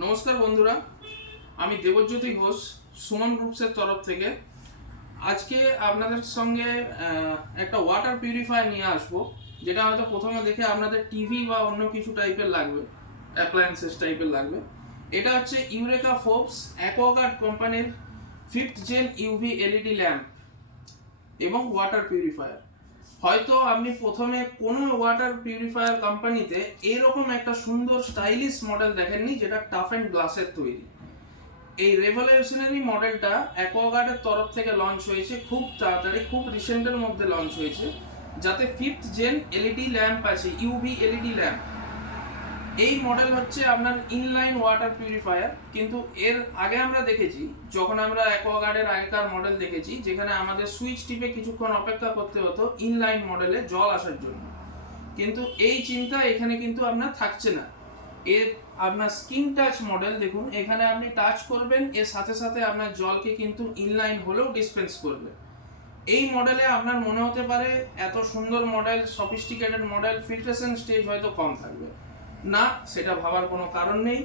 নমস্কার বন্ধুরা, আমি দেবজ্যোতি ঘোষ সুমন গ্রুপসের তরফ থেকে আজকে আপনাদের সঙ্গে একটা ওয়াটার পিউরিফায়ার নিয়ে আসবো, যেটা হয়তো প্রথমে দেখে আপনাদের টিভি বা অন্য কিছু টাইপের লাগবে, অ্যাপ্লায়েন্সেস টাইপের লাগবে। এটা হচ্ছে ইউরেকা ফোর্বস অ্যাকোয়াগার্ড কোম্পানির 5th gen UV LED lamp এবং ওয়াটার পিউরিফায়ার। হয়তো আপনি প্রথমে কোনো ওয়াটার পিউরিফায়ার কোম্পানিতে এরকম একটা সুন্দর স্টাইলিশ মডেল দেখেননি, যেটা টাফ অ্যান্ড গ্লাসের তৈরি। এই রেভলিউশনারি মডেলটা অ্যাকোয়াগার্ডের তরফ থেকে লঞ্চ হয়েছে খুব তাড়াতাড়ি, খুব রিসেন্টের মধ্যে লঞ্চ হয়েছে, যাতে 5th জেন এলইডি ল্যাম্প আছে, ইউভি এলইডি ল্যাম্প। এই মডেল হচ্ছে আপনার ইনলাইন ওয়াটার পিউরিফায়ার। কিন্তু এর আগে আমরা দেখেছি, যখন আমরা অ্যাকোয়াগার্ডের আগেকার মডেল দেখেছি, যেখানে আমাদের সুইচ টিপে কিছুক্ষণ অপেক্ষা করতে হতো ইনলাইন মডেলে জল আসার জন্য। কিন্তু এই চিন্তা এখানে কিন্তু আপনার থাকছে না। এর আপনার স্ক্রিন টাচ মডেল দেখুন, এখানে আপনি টাচ করবেন, এর সাথে সাথে আপনার জলকে কিন্তু ইনলাইন হলেও ডিসপেন্স করবে। এই মডেলে আপনার মনে হতে পারে এত সুন্দর model, sophisticated model, filtration stage হয়তো কম থাকবে। না, সেটা ভাবার কোনো কারণ নেই।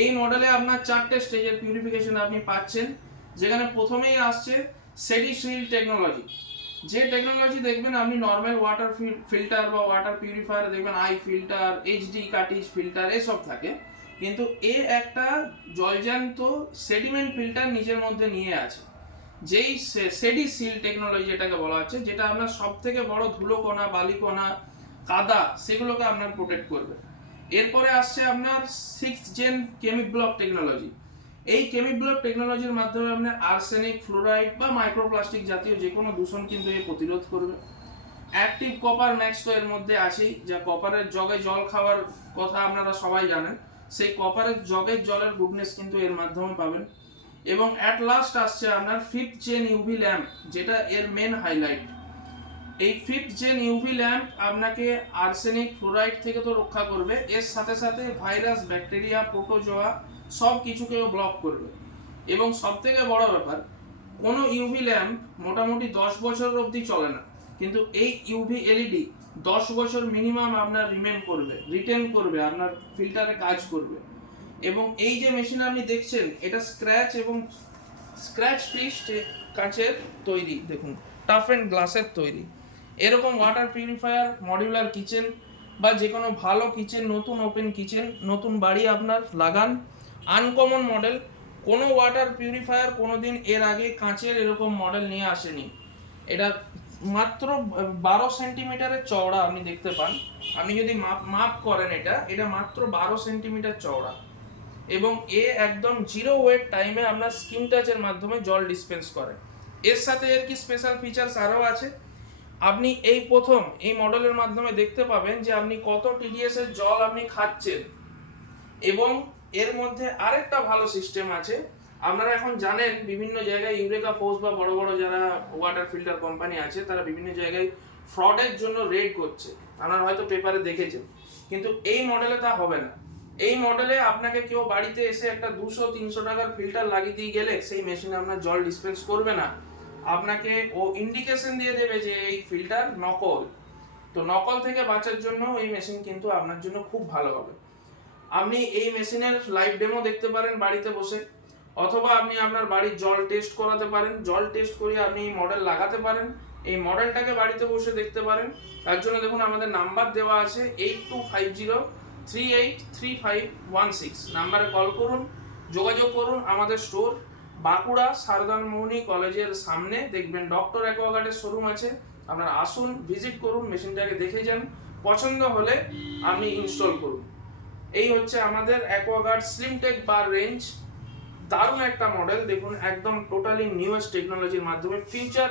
এই মডেলে আপনার 4টে স্টেজের পিউরিফিকেশন আপনি পাচ্ছেন, যেখানে প্রথমেই আসছে সেডিশিল টেকনোলজি। যে টেকনোলজি দেখবেন আপনি নর্মাল ওয়াটার ফিল্টার বা ওয়াটার পিউরিফায়ার দেখবেন আই ফিল্টার, এইচডি কাটিজ ফিল্টার এসব থাকে, কিন্তু এ একটা জলজান্ত সেডিমেন্ট ফিল্টার নিজের মধ্যে নিয়ে আছে। যেই সেডিসিল টেকনোলজি এটাকে বলা হচ্ছে, যেটা আপনার সব থেকে বড় ধুলোকণা, বালিকণা, কাদা সেগুলোকে আপনার প্রোটেক্ট করবে। এরপরে আসছে আপনার 6th জেন কেমিব্লক টেকনোলজি। এই কেমিব্লক টেকনোলজির মাধ্যমে আপনার আর্সেনিক, ফ্লোরাইড বা মাইক্রোপ্লাস্টিক জাতীয় যে কোনো দূষণ কিন্তু এ প্রতিরোধ করবে। অ্যাক্টিভ কপার ম্যাক্স তো এর মধ্যে আছেই, যা কপারের জগে জল খাওয়ার কথা আপনারা সবাই জানেন, সেই কপারের জগের জলের গুডনেস কিন্তু এর মাধ্যমে পাবেন। এবং অ্যাট লাস্ট আসছে আপনার 5th জেন ইউভি ল্যাম্প, যেটা এর মেন হাইলাইট। এই 5th জেন ইউভি ল্যাম্প আপনাকে আর্সেনিক, ফ্লোরাইড থেকে তো রক্ষা করবে, এর সাথে সাথে ভাইরাস, ব্যাকটেরিয়া, প্রোটোজোয়া সব কিছুকেও ব্লক করবে। এবং সব থেকে বড় ব্যাপার, কোনো ইউভি ল্যাম্প মোটামুটি 10 বছর অবধি চলে না, কিন্তু এই ইউভি এলইডি 10 বছর মিনিমাম আপনার রিটেন করবে, আপনার ফিল্টারে কাজ করবে। এবং এই যে মেশিন আপনি দেখছেন, এটা স্ক্র্যাচ ফ্রি কাঁচের তৈরি, দেখুন টাফ অ্যান্ড গ্লাসের তৈরি। এরকম ওয়াটার পিউরিফায়ার, মডিউলার কিচেন বা যে কোনো ভালো কিচেন, নতুন ওপেন কিচেন, নতুন বাড়ি আপনার লাগান, আনকমন মডেল। কোনো ওয়াটার পিউরিফায়ার কোনোদিন এর আগে কাঁচের এরকম মডেল নিয়ে আসেনি। এটা মাত্র 12 সেন্টিমিটারের চওড়া আপনি দেখতে পান। আপনি যদি মাপ করেন, এটা মাত্র 12 সেন্টিমিটার চওড়া। এবং এ একদম জিরো ওয়েট টাইমে আপনার স্ক্রিন টাচের মাধ্যমে জল ডিসপেন্স করে। এর সাথে এর কি স্পেশাল ফিচার্স আরও আছে। আপনি এই প্রথম এই মডেলের মাধ্যমে দেখতে পাবেন যে আপনি কত টিডিএস এর জল আপনি খাচ্ছেন। এবং এর মধ্যে আরেকটা ভালো সিস্টেম আছে। আপনারা এখন জানেন বিভিন্ন জায়গায় ইউরেকা ফোর্স বা বড় বড় যারা ওয়াটার ফিল্টার কোম্পানি আছে, তারা বিভিন্ন জায়গায় ফ্রডের জন্য রেড করছে, আপনারা হয়তো পেপারে দেখেছেন। কিন্তু এই মডেলে তা হবে না। এই মডেলে আপনাকে কেউ বাড়িতে এসে একটা 200-300 টাকার ফিল্টার লাগিয়ে দিয়ে গেলে সেই মেশিনে আপনার জল ডিসপেন্স করবে না। আপনাকে ও ইন্ডিকেশন দিয়ে দেবে যে এই ফিল্টার নকল। তো নকল থেকে বাঁচার জন্য এই মেশিন কিন্তু আপনার জন্য খুব ভালো হবে। আপনি এই মেশিনের লাইভ ডেমো দেখতে পারেন বাড়িতে বসে, অথবা আপনি আপনার বাড়ির জল টেস্ট করাতে পারেন। জল টেস্ট করিয়ে আপনি এই মডেল লাগাতে পারেন, এই মডেলটাকে বাড়িতে বসে দেখতে পারেন। তার জন্য দেখুন আমাদের নাম্বার দেওয়া আছে 8250383516 নাম্বারে কল করুন, যোগাযোগ করুন। আমাদের স্টোর বাঁকুড়া সারদামণি কলেজের সামনে, দেখবেন ডক্টর অ্যাকোয়াগার্ডের শোরুম আছে। আপনারা আসুন, ভিজিট করুন, মেশিনটাকে দেখে যান, পছন্দ হলে আপনি ইনস্টল করুন। এই হচ্ছে আমাদের অ্যাকোয়াগার্ড স্লিমটেক বার রেঞ্জ। দারুণ একটা মডেল, দেখুন একদম টোটালি নিউয়েস্ট টেকনোলজির মাধ্যমে, ফিউচার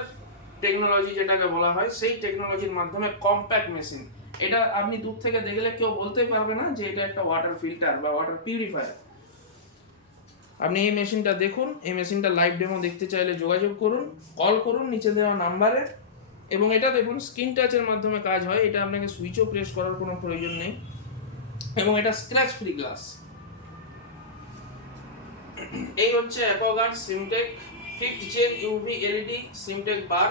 টেকনোলজি যেটাকে বলা হয়, সেই টেকনোলজির মাধ্যমে কম্প্যাক্ট মেশিন। এটা আপনি দূর থেকে দেখলে কেউ বলতে পারবে না যে এটা একটা ওয়াটার ফিল্টার বা ওয়াটার পিউরিফায়ার। আপনি এই মেশিনটা দেখুন। এই মেশিনটা লাইভ ডেমো দেখতে চাইলে যোগাযোগ করুন, কল করুন নিচে দেওয়া নাম্বারে। এবং এটা দেখুন স্ক্রিন টাচের মাধ্যমে কাজ হয়, এটা আপনাকে সুইচও প্রেস করার কোনো প্রয়োজন নেই। এবং এটা স্ক্র্যাচ ফ্রি গ্লাস। এই হচ্ছে Aquaguard Simtech 5th gen UV LED Simtech bar.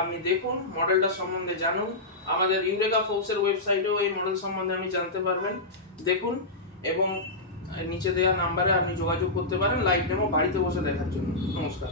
আপনি দেখুন, মডেলটা সম্বন্ধে জানুন। আমাদের ইউরেকা ফোর্বসের ওয়েবসাইটেও এই মডেল সম্বন্ধে আপনি জানতে পারবেন, দেখুন। এবং নিচে দেওয়া নাম্বারে আপনি যোগাযোগ করতে পারেন লাইভ ডেমো বাড়িতে বসে দেখার জন্য। নমস্কার।